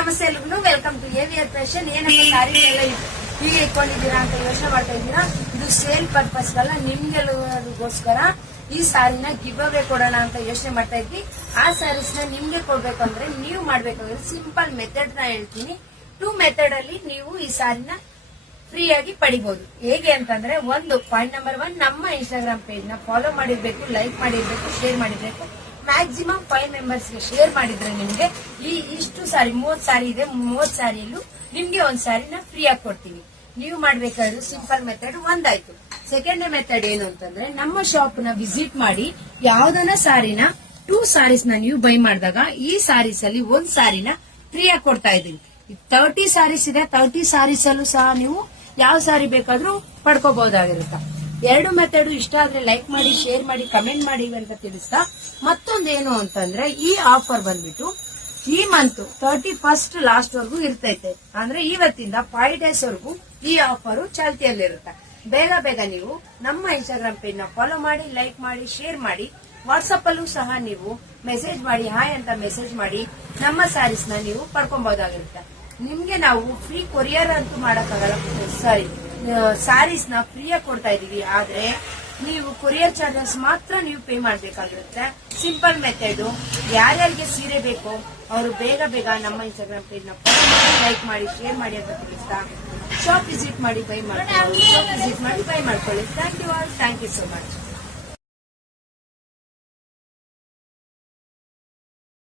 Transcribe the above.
ನಮಸ್ತೆ ಎಲ್ರಿಗೂ welcome to AVR fashion. ಏನಂತ ಸಾರಿ ಎಲ್ಲ ಹೀಗೆ ಇಟ್ಕೊಂಡಿದ್ದೀರಾ ಅಂತ ಯೋಚನೆ ಮಾಡ್ತಾ ಇದ್ದೀರಾ. ಇದು ಸೇಲ್ ಪರ್ಪಸ್ ಅಲ್ಲ, ನಿಮ್ಗೆಲ್ಲರಿಗೋಸ್ಕರ ಈ ಸಾರಿನ ಗಿವ್ ಅವೇ ಕೊಡೋಣ ಅಂತ ಯೋಚನೆ ಮಾಡ್ತಾ ಇದ್ವಿ. ಆ ಸ್ಯಾರೀಸ್ ನ ನಿಮ್ಗೆ ಕೊಡ್ಬೇಕಂದ್ರೆ ನೀವು ಮಾಡ್ಬೇಕಾದ್ರೆ ಸಿಂಪಲ್ ಮೆಥಡ್ ನ ಹೇಳ್ತೀನಿ. 2 ಮೆಥಡ್ ಅಲ್ಲಿ ನೀವು ಈ ಸಾರಿನ ಫ್ರೀ ಆಗಿ ಪಡಿಬಹುದು. ಹೇಗೆ ಅಂತಂದ್ರೆ, ಒಂದು ಪಾಯಿಂಟ್ ನಂಬರ್ 1, ನಮ್ಮ ಇನ್ಸ್ಟಾಗ್ರಾಮ್ ಪೇಜ್ ನ ಫಾಲೋ ಮಾಡಿರ್ಬೇಕು, ಲೈಕ್ ಮಾಡಿರ್ಬೇಕು, ಶೇರ್ ಮಾಡಿರ್ಬೇಕು. ಮ್ಯಾಕ್ಸಿಮಮ್ 5 ಮೆಂಬರ್ಸ್ ಗೆ ಶೇರ್ ಮಾಡಿದ್ರೆ ನಿಮ್ಗೆ ಇಷ್ಟು ಸಾರಿ 30 ಸಾರಿ ಇದೆ, 30 ಸಾರಿಯಲ್ಲೂ ನಿಮ್ಗೆ ಒಂದ್ ಸಾರಿನ ಫ್ರೀ ಆಗಿ ಕೊಡ್ತೀನಿ. ನೀವು ಮಾಡ್ಬೇಕಾದ್ರೆ ಸಿಂಪಲ್ ಮೆಥಡ್ ಒಂದಾಯ್ತು. ಸೆಕೆಂಡ್ ಮೆಥಡ್ ಏನು ಅಂತಂದ್ರೆ, ನಮ್ಮ ಶಾಪ್ ನ ವಿಸಿಟ್ ಮಾಡಿ ಯಾವ್ದನ್ನ ಸಾರಿನ 2 ಸಾರೀಸ್ ನ ನೀವು ಬೈ ಮಾಡಿದಾಗ ಈ ಸಾರೀಸ್ ಅಲ್ಲಿ ಒಂದ್ ಸಾರಿನ ಫ್ರೀ ಆಗಿ ಕೊಡ್ತಾ ಇದ್ದೀನಿ. 30 ಸಾರೀಸ್ ಇದೆ, 30 ಸಾರೀಸ್ ಅಲ್ಲೂ ಸಹ ನೀವು ಯಾವ ಸಾರಿ ಬೇಕಾದ್ರೂ ಪಡ್ಕೋಬಹುದಾಗಿರುತ್ತೆ. 2 ಮೆಥಡ್ ಇಷ್ಟ ಆದ್ರೆ ಲೈಕ್ ಮಾಡಿ, ಶೇರ್ ಮಾಡಿ, ಕಮೆಂಟ್ ಮಾಡಿ ಅಂತ ತಿಳಿಸ್ತಾ, ಮತ್ತೊಂದೇನು ಅಂತಂದ್ರೆ ಈ ಆಫರ್ ಬಂದ್ಬಿಟ್ಟು ಈ ಮಂತ್ 31st ಲಾಸ್ಟ್ ವರ್ಗೂ ಇರ್ತೈತೆ. ಅಂದ್ರೆ ಇವತ್ತಿಂದ 5 ಡೇಸ್ ವರೆಗೂ ಈ ಆಫರ್ ಚಾಲ್ತಿಯಲ್ಲಿರುತ್ತೆ. ಬೇಗ ಬೇಗ ನೀವು ನಮ್ಮ ಇನ್ಸ್ಟಾಗ್ರಾಮ್ ಪೇಜ್ ನ ಫಾಲೋ ಮಾಡಿ, ಲೈಕ್ ಮಾಡಿ, ಶೇರ್ ಮಾಡಿ. ವಾಟ್ಸ್ಆಪ್ ಅಲ್ಲೂ ಸಹ ನೀವು ಮೆಸೇಜ್ ಮಾಡಿ, ಹಾಯ್ ಅಂತ ಮೆಸೇಜ್ ಮಾಡಿ ನಮ್ಮ ಸ್ಯಾರೀಸ್ ನ ನೀವು ಪಡ್ಕೊಬಹುದಾಗಿರುತ್ತೆ. ನಿಮ್ಗೆ ನಾವು ಫ್ರೀ ಕೊರಿಯರ್ ಅಂತೂ ಮಾಡಕ್ಕಾಗಲ್ಲ, ಸಾರಿ ಸ್ಯಾರೀಸ್ ನ ಫ್ರೀಯಾಗಿ ಕೊಡ್ತಾ ಇದೀವಿ. ಆದ್ರೆ ನೀವು ಕೊರಿಯರ್ ಚಾರ್ಜಸ್ ಮಾತ್ರ ನೀವು ಪೇ ಮಾಡ್ಬೇಕಾಗಿರುತ್ತೆ. ಸಿಂಪಲ್ ಮೆಥಡ್, ಯಾರ್ಯಾರಿಗೆ ಸೀರೆ ಬೇಕೋ ಅವರು ಬೇಗ ಬೇಗ ನಮ್ಮ ಇನ್ಸ್ಟಾಗ್ರಾಮ್ ಪೇಜ್ ನ ಫಾಲೋ ಮಾಡಿ, ಲೈಕ್ ಮಾಡಿ, ಶೇರ್ ಮಾಡಿ ಅಂತ ತಿಳಿಸ್ತಾ, ಶಾಪ್ ವಿಸಿಟ್ ಮಾಡಿ ಬೈ ಮಾಡ್ಕೊಳ್ಳಿ. Thank you all, thank you so much.